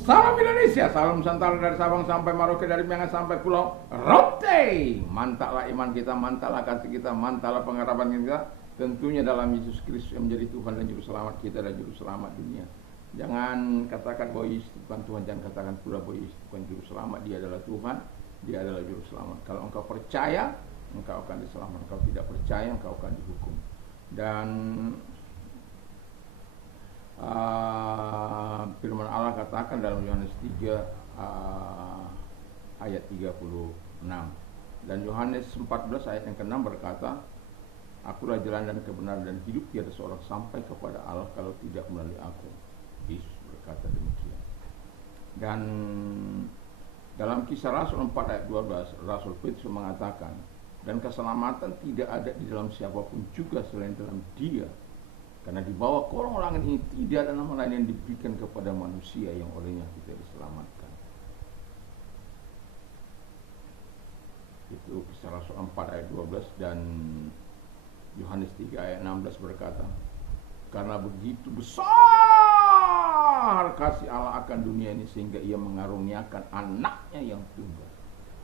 Salam Indonesia, salam Nusantara dari Sabang sampai Merauke, dari Miangas sampai Pulau Rote. Mantaplah iman kita, mantaplah kasih kita, mantaplah pengharapan kita. Tentunya dalam Yesus Kristus yang menjadi Tuhan dan Juru Selamat kita dan Juru Selamat dunia. Jangan katakan bahwa Yesus bukan Tuhan, jangan katakan pula bahwa Yesus bukan Juru Selamat. Dia adalah Tuhan, Dia adalah Juru Selamat. Kalau engkau percaya, engkau akan diselamatkan. Kalau tidak percaya, engkau akan dihukum. Dan firman Allah katakan dalam Yohanes 3 ayat 36, dan Yohanes 14 ayat yang ke-6 berkata, Akulah jalan dan kebenaran dan hidup, tiada seorang sampai kepada Allah kalau tidak melalui aku. Yesus berkata demikian. Dan dalam Kisah Rasul 4 ayat 12, Rasul Petrus mengatakan, dan keselamatan tidak ada di dalam siapapun juga selain dalam Dia. Karena di bawah kolong langit ini tidak ada nama lain yang diberikan kepada manusia yang olehnya kita diselamatkan. Itu Kisah Rasul 4 ayat 12. Dan Yohanes 3 ayat 16 berkata, karena begitu besar kasih Allah akan dunia ini sehingga Ia mengaruniakan anaknya yang tunggal,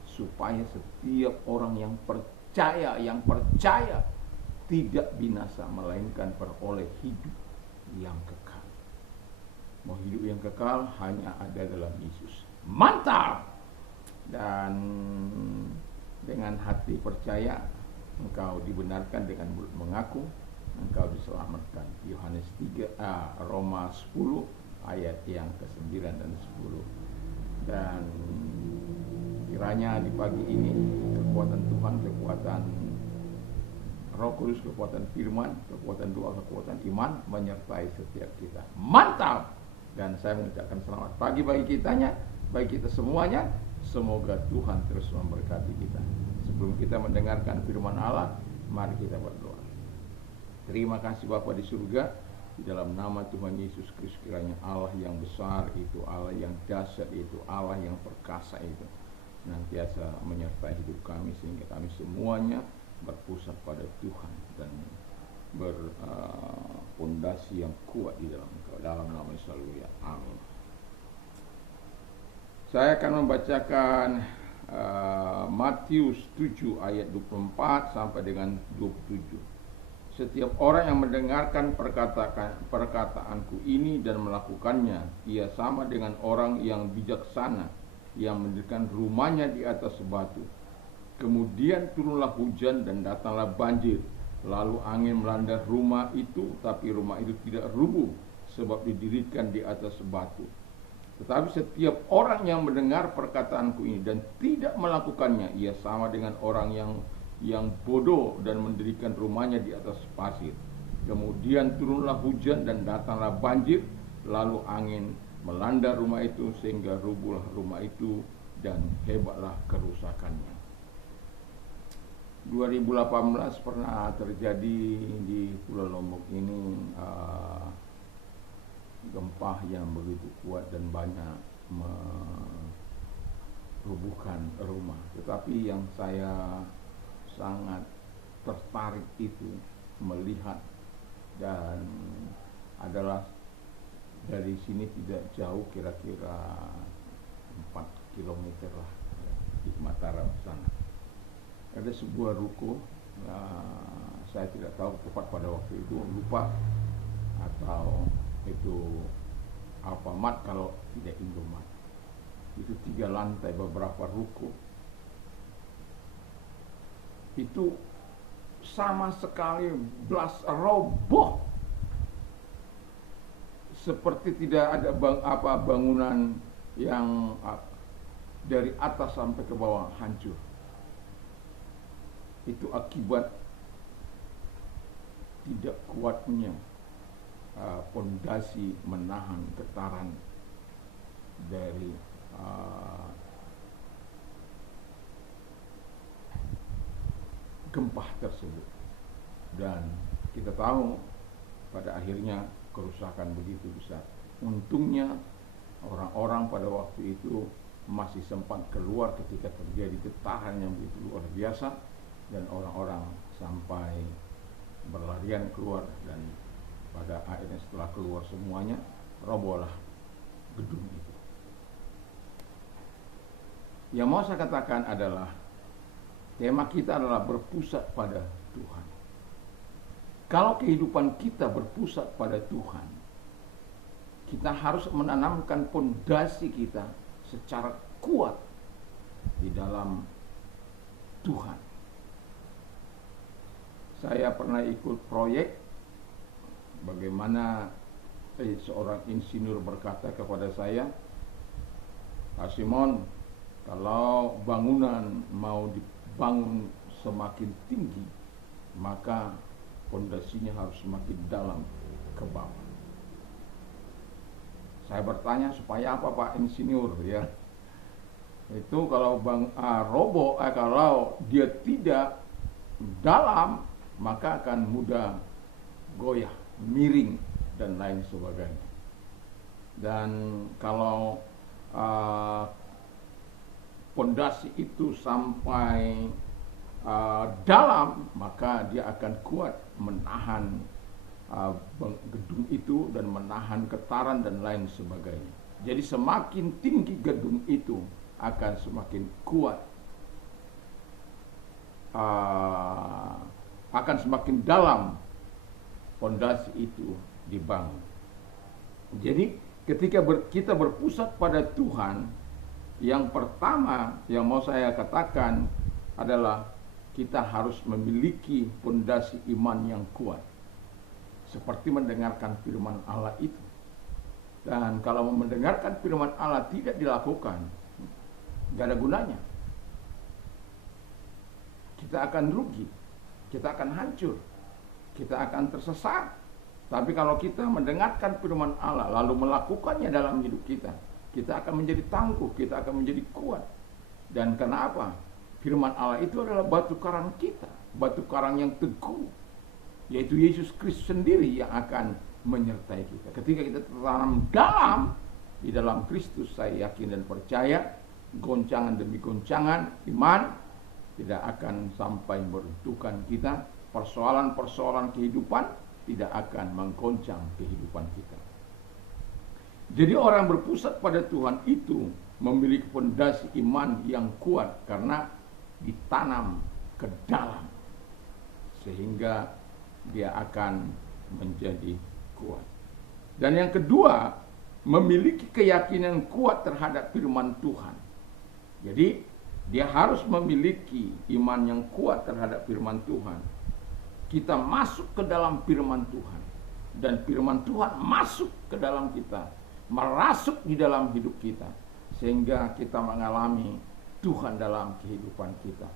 supaya setiap orang yang percaya tidak binasa, melainkan beroleh hidup yang kekal. Mau hidup yang kekal hanya ada dalam Yesus. Mantap! Dan dengan hati percaya, engkau dibenarkan, dengan mulut mengaku, engkau diselamatkan. Yohanes 3, Roma 10 ayat yang ke-9 dan 10. Dan kiranya di pagi ini kekuatan Tuhan, kekuatan Roh Kudus, kekuatan firman, kekuatan doa, kekuatan iman menyertai setiap kita. Mantap! Dan saya mengucapkan selamat pagi bagi kitanya, bagi kita semuanya. Semoga Tuhan terus memberkati kita. Sebelum kita mendengarkan firman Allah, mari kita berdoa. Terima kasih Bapa di surga, di dalam nama Tuhan Yesus Kristus, kiranya Allah yang besar itu, Allah yang dahsyat itu, Allah yang perkasa itu senantiasa menyertai hidup kami, sehingga kami semuanya berpusat pada Tuhan dan berpondasi yang kuat di dalam Engkau. Dalam nama Yesus, haleluya, amin. Saya akan membacakan Matius 7 ayat 24 sampai dengan 27. Setiap orang yang mendengarkan perkataanku ini dan melakukannya, ia sama dengan orang yang bijaksana yang mendirikan rumahnya di atas batu. Kemudian turunlah hujan dan datanglah banjir, lalu angin melanda rumah itu, tapi rumah itu tidak rubuh sebab didirikan di atas batu. Tetapi setiap orang yang mendengar perkataanku ini dan tidak melakukannya, ia sama dengan orang yang bodoh dan mendirikan rumahnya di atas pasir. Kemudian turunlah hujan dan datanglah banjir, lalu angin melanda rumah itu sehingga rubuhlah rumah itu dan hebatlah kerusakannya. 2018 pernah terjadi di Pulau Lombok ini gempa yang begitu kuat dan banyak merubuhkan rumah. Tetapi yang saya sangat tertarik itu melihat, dan adalah dari sini tidak jauh, kira-kira 4 kilometer lah di Mataram sana. Ada sebuah ruko, saya tidak tahu tepat pada waktu itu, lupa, atau itu Alfamart kalau tidak Indomaret. Itu 3 lantai, beberapa ruko. Itu sama sekali blas roboh, seperti tidak ada bangunan yang dari atas sampai ke bawah hancur. Itu akibat tidak kuatnya pondasi menahan getaran dari gempa tersebut. Dan kita tahu pada akhirnya kerusakan begitu besar. Untungnya orang-orang pada waktu itu masih sempat keluar ketika terjadi getaran yang begitu luar biasa, dan orang-orang sampai berlarian keluar, dan pada akhirnya setelah keluar semuanya, robohlah gedung itu. Yang mau saya katakan adalah tema kita adalah berpusat pada Tuhan. Kalau kehidupan kita berpusat pada Tuhan, kita harus menanamkan pondasi kita secara kuat di dalam Tuhan. Saya pernah ikut proyek bagaimana seorang insinyur berkata kepada saya, Pak Simon, kalau bangunan mau dibangun semakin tinggi, maka pondasinya harus semakin dalam ke bawah. Saya bertanya, supaya apa Pak Insinyur, ya? Itu kalau kalau dia tidak dalam, maka akan mudah goyah, miring, dan lain sebagainya. Dan kalau pondasi itu sampai dalam, maka dia akan kuat menahan gedung itu dan menahan getaran dan lain sebagainya. Jadi semakin tinggi gedung itu akan semakin kuat, akan semakin dalam pondasi itu dibangun. Jadi ketika kita berpusat pada Tuhan, yang pertama yang mau saya katakan adalah kita harus memiliki pondasi iman yang kuat, seperti mendengarkan firman Allah itu. Dan kalau mendengarkan firman Allah tidak dilakukan, gak ada gunanya. Kita akan rugi, kita akan hancur, kita akan tersesat. Tapi kalau kita mendengarkan firman Allah lalu melakukannya dalam hidup kita, kita akan menjadi tangguh, kita akan menjadi kuat. Dan kenapa? Firman Allah itu adalah batu karang kita, batu karang yang teguh, yaitu Yesus Kristus sendiri yang akan menyertai kita. Ketika kita tertanam di dalam Kristus, saya yakin dan percaya, goncangan demi goncangan iman tidak akan sampai meruntuhkan kita. Persoalan-persoalan kehidupan tidak akan menggoncang kehidupan kita. Jadi orang berpusat pada Tuhan itu memiliki pondasi iman yang kuat karena ditanam ke dalam, sehingga dia akan menjadi kuat. Dan yang kedua, memiliki keyakinan kuat terhadap firman Tuhan. Jadi dia harus memiliki iman yang kuat terhadap firman Tuhan. Kita masuk ke dalam firman Tuhan, dan firman Tuhan masuk ke dalam kita, merasuk di dalam hidup kita, sehingga kita mengalami Tuhan dalam kehidupan kita.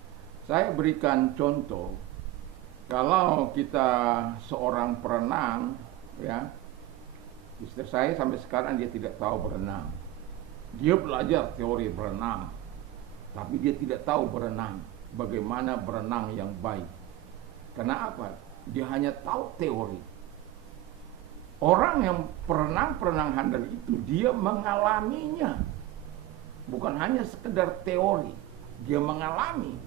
Saya berikan contoh, kalau kita seorang perenang, ya, istri saya sampai sekarang dia tidak tahu berenang. Dia belajar teori berenang, tapi dia tidak tahu berenang, bagaimana berenang yang baik. Kenapa? Dia hanya tahu teori. Orang yang perenang handal itu, dia mengalaminya. Bukan hanya sekedar teori, dia mengalami.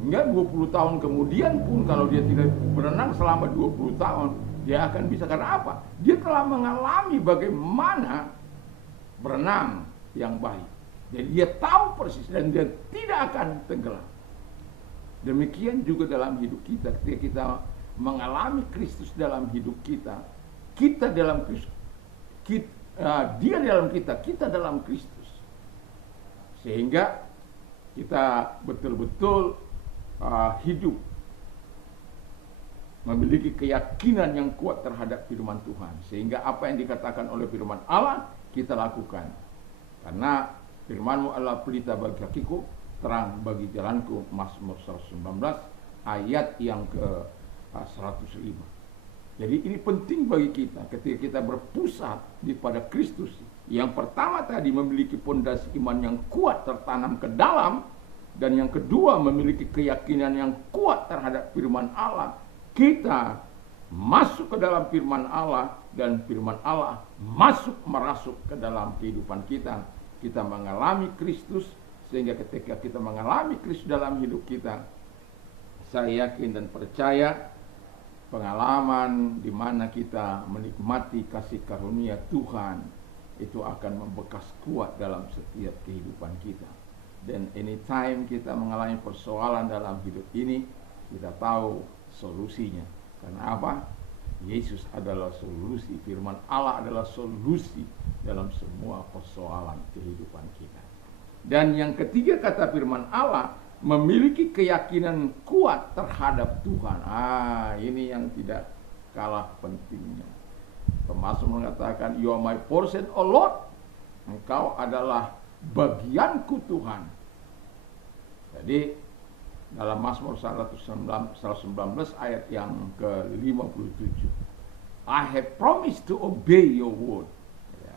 Hingga 20 tahun kemudian pun kalau dia tidak berenang selama 20 tahun, dia akan bisa. Karena apa? Dia telah mengalami bagaimana berenang yang baik. Jadi dia tahu persis dan dia tidak akan tenggelam. Demikian juga dalam hidup kita, ketika kita mengalami Kristus dalam hidup kita, kita dalam Kristus, dia dalam kita dalam Kristus. Sehingga kita betul-betul hidup memiliki keyakinan yang kuat terhadap firman Tuhan, sehingga apa yang dikatakan oleh firman Allah kita lakukan. Karena firman-Mu adalah pelita bagi kakiku, terang bagi jalanku, Mazmur 119 ayat yang ke 105. Jadi ini penting bagi kita ketika kita berpusat pada Kristus. Yang pertama tadi memiliki pondasi iman yang kuat tertanam ke dalam, dan yang kedua memiliki keyakinan yang kuat terhadap firman Allah. Kita masuk ke dalam firman Allah, dan firman Allah merasuk ke dalam kehidupan kita. Kita mengalami Kristus, sehingga ketika kita mengalami Kristus dalam hidup kita, saya yakin dan percaya pengalaman di mana kita menikmati kasih karunia Tuhan itu akan membekas kuat dalam setiap kehidupan kita. Dan anytime kita mengalami persoalan dalam hidup ini, kita tahu solusinya. Karena apa? Yesus adalah solusi, firman Allah adalah solusi dalam semua persoalan kehidupan kita. Dan yang ketiga kata firman Allah, memiliki keyakinan kuat terhadap Tuhan. Ini yang tidak kalah pentingnya. Pemasmur mengatakan, "You are my portion, O Lord." Engkau adalah bagianku Tuhan. Jadi dalam Mazmur 119 ayat yang ke-57, I have promised to obey your word. Ya,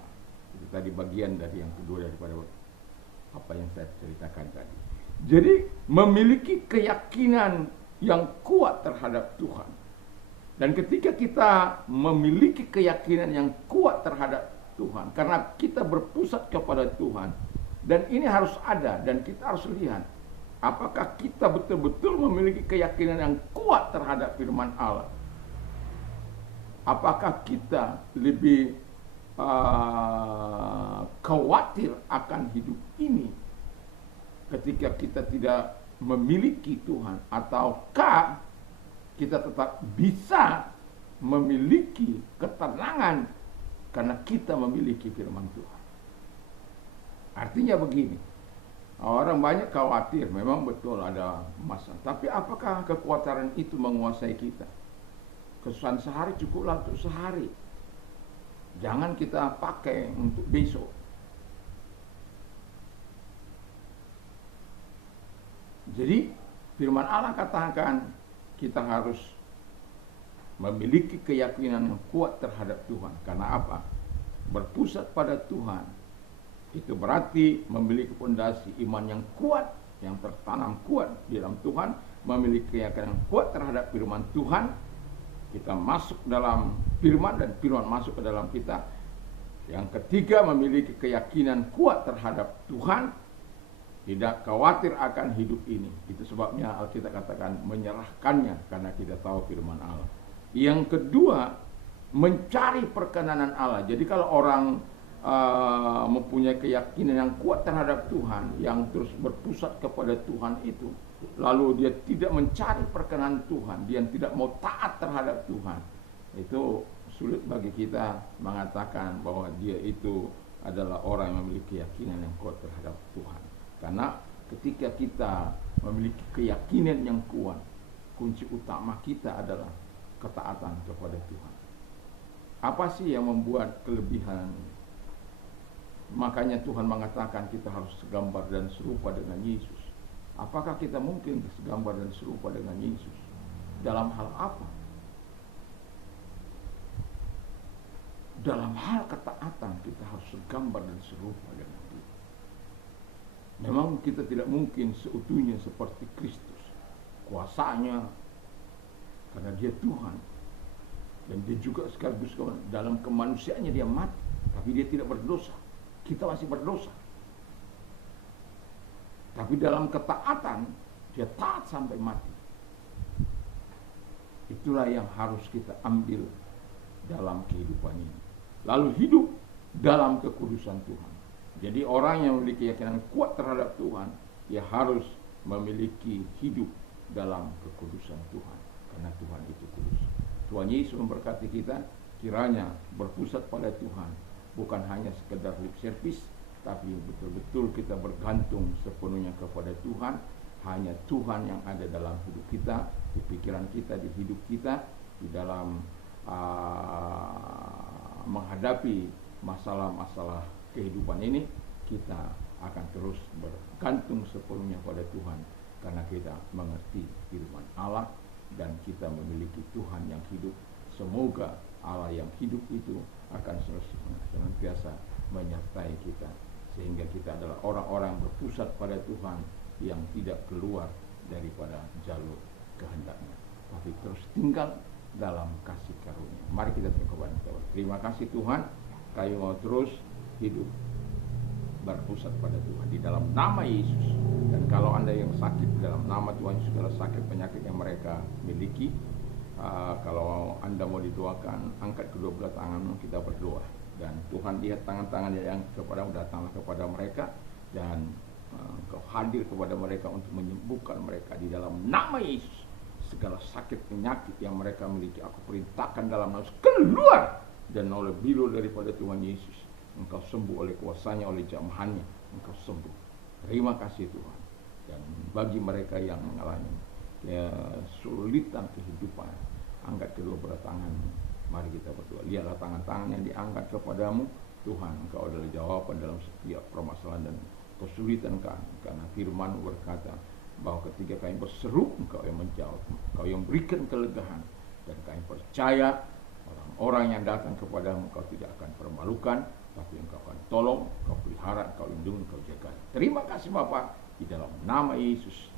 itu tadi bagian dari yang kedua daripada apa yang saya ceritakan tadi. Jadi memiliki keyakinan yang kuat terhadap Tuhan. Dan ketika kita memiliki keyakinan yang kuat terhadap Tuhan, karena kita berpusat kepada Tuhan, dan ini harus ada, dan kita harus lihat apakah kita betul-betul memiliki keyakinan yang kuat terhadap firman Allah. Apakah kita lebih khawatir akan hidup ini ketika kita tidak memiliki Tuhan, ataukah kita tetap bisa memiliki ketenangan karena kita memiliki firman Tuhan. Artinya begini, orang banyak khawatir, memang betul ada masalah, tapi apakah kekhawatiran itu menguasai kita? Kesusahan sehari cukuplah untuk sehari, jangan kita pakai untuk besok. Jadi firman Allah katakan kita harus memiliki keyakinan yang kuat terhadap Tuhan. Karena apa? Berpusat pada Tuhan itu berarti memiliki fondasi iman yang kuat, yang tertanam kuat di dalam Tuhan, memiliki keyakinan yang kuat terhadap firman Tuhan. Kita masuk dalam firman dan firman masuk ke dalam kita. Yang ketiga, memiliki keyakinan kuat terhadap Tuhan, tidak khawatir akan hidup ini. Itu sebabnya Alkitab katakan menyerahkannya, karena kita tahu firman Allah. Yang kedua, mencari perkenanan Allah. Jadi kalau orang mempunyai keyakinan yang kuat terhadap Tuhan, yang terus berpusat kepada Tuhan itu, lalu dia tidak mencari perkenanan Tuhan, dia tidak mau taat terhadap Tuhan, itu sulit bagi kita mengatakan bahwa dia itu adalah orang yang memiliki keyakinan yang kuat terhadap Tuhan. Karena ketika kita memiliki keyakinan yang kuat, kunci utama kita adalah ketaatan kepada Tuhan. Apa sih yang membuat kelebihan? Makanya Tuhan mengatakan kita harus segambar dan serupa dengan Yesus. Apakah kita mungkin segambar dan serupa dengan Yesus? Dalam hal apa? Dalam hal ketaatan kita harus segambar dan serupa dengan Dia. Memang kita tidak mungkin seutuhnya seperti Kristus. Kuasanya, karena Dia Tuhan. Dan Dia juga sekaligus dalam kemanusiaannya Dia mati, tapi Dia tidak berdosa. Kita masih berdosa. Tapi dalam ketaatan Dia taat sampai mati. Itulah yang harus kita ambil dalam kehidupan ini. Lalu hidup dalam kekudusan Tuhan. Jadi orang yang memiliki keyakinan kuat terhadap Tuhan, dia harus memiliki hidup dalam kekudusan Tuhan, karena Tuhan itu kudus. Tuhan Yesus memberkati kita, kiranya berpusat pada Tuhan, bukan hanya sekedar lip service, tapi betul-betul kita bergantung sepenuhnya kepada Tuhan. Hanya Tuhan yang ada dalam hidup kita, di pikiran kita, di hidup kita, di dalam menghadapi masalah-masalah kehidupan ini. Kita akan terus bergantung sepenuhnya pada Tuhan, karena kita mengerti firman Allah dan kita memiliki Tuhan yang hidup. Semoga Allah yang hidup itu akan senantiasa menyertai kita, sehingga kita adalah orang-orang berpusat pada Tuhan yang tidak keluar daripada jalur kehendaknya, tapi terus tinggal dalam kasih karunia. Mari kita berdoa. Terima kasih Tuhan, kami mau terus hidup berpusat pada Tuhan di dalam nama Yesus. Dan kalau Anda yang sakit, dalam nama Tuhan Yesus, segala sakit penyakit yang mereka miliki, kalau Anda mau didoakan, angkat kedua belah tanganmu, kita berdoa. Dan Tuhan lihat tangan-tangan yang kepadamu, datanglah kepada mereka. Dan Engkau hadir kepada mereka untuk menyembuhkan mereka di dalam nama Yesus. Segala sakit penyakit yang mereka miliki, aku perintahkan dalam nama Yesus, keluar. Dan oleh biru daripada Tuhan Yesus, engkau sembuh oleh kuasanya, oleh jamahannya, engkau sembuh. Terima kasih Tuhan. Dan bagi mereka yang mengalami kesulitan kehidupan, angkat kedua belah tanganmu. Mari kita berdoa. Lihatlah tangan-tangan yang diangkat kepadamu. Tuhan, engkau adalah jawaban dalam setiap permasalahan dan kesulitan kami. Karena firman berkata bahwa ketika kami berseru, engkau yang menjawab, engkau yang berikan kelegaan. Dan kami percaya orang-orang yang datang kepadamu engkau tidak akan permalukan, tapi engkau akan tolong, engkau pelihara, engkau lindungi, engkau jaga. Terima kasih Bapa, di dalam nama Yesus.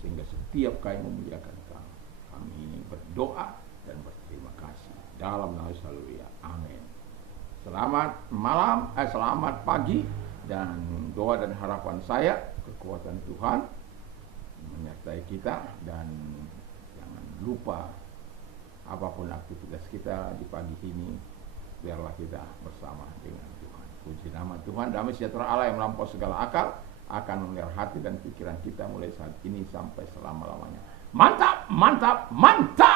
Sehingga setiap kami memuliakan Kau. Kami berdoa dan berterima kasih. Dalam nama Yesus, haleluya. Amin. Selamat malam, selamat pagi, dan doa dan harapan saya, kekuatan Tuhan menyertai kita, dan jangan lupa apapun aktivitas kita di pagi ini, biarlah kita bersama dengan Tuhan. Puji nama Tuhan. Damai sejahtera Allah yang melampaui segala akal akan memelihara hati dan pikiran kita mulai saat ini sampai selama-lamanya. Mantap, mantap, mantap.